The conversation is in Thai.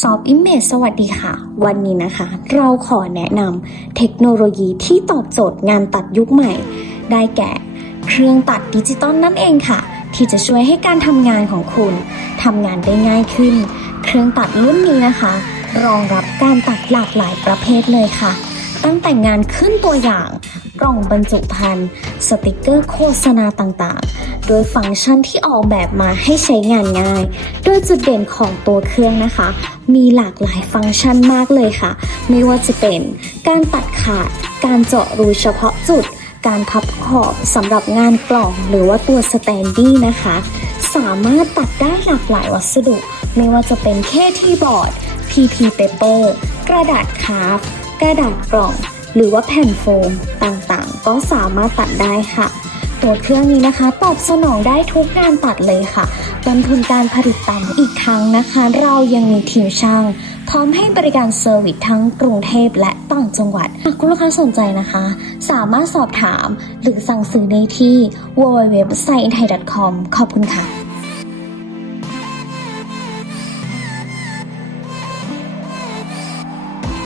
ซอฟต์อิมเมจสวัสดีค่ะ วันนี้นะคะ เราขอแนะนำเทคโนโลยีที่ตอบโจทย์งานตัดยุคใหม่ ได้แก่ เครื่องตัดดิจิตอลนั่นเองค่ะ ที่จะช่วยให้การทำงานของคุณทำงานได้ง่ายขึ้น เครื่องตัดรุ่นนี้นะคะ รองรับการตัดหลากหลายประเภทเลยค่ะ ตั้งแต่งานขึ้นตัวอย่าง กล่องบรรจุภัณฑ์ สติกเกอร์โฆษณาต่างๆ โดยฟังก์ชันที่ออกแบบมาให้ใช้งานง่าย โดยจุดเด่นของตัวเครื่องนะคะ มีหลากหลายฟังก์ชันมากเลยค่ะ ไม่ว่าจะเป็น การตัดขาด การเจาะรูเฉพาะจุด การพับขอบสำหรับงานกล่องหรือว่าตัวสแตนดี้นะคะ สามารถตัดได้หลากหลายวัสดุ ไม่ว่าจะเป็นเคที่บอร์ด PP paper กระดาษคราฟกระดาษกล่อง หรือว่าแผ่นโฟมต่างๆ ก็สามารถตัดได้ค่ะ ตัวเครื่องนี้นะคะ ตอบสนองได้ทุกงานตัดเลยค่ะต้นทุนการผลิตต่ำอีกครั้งนะคะ เรายังมีทีมช่าง พร้อมให้บริการเซอร์วิสทั้งกรุงเทพและต่างจังหวัด หากคุณลูกค้าสนใจนะคะ สามารถสอบถามหรือสั่งซื้อได้ที่ www.site.thai.com ขอบคุณค่ะ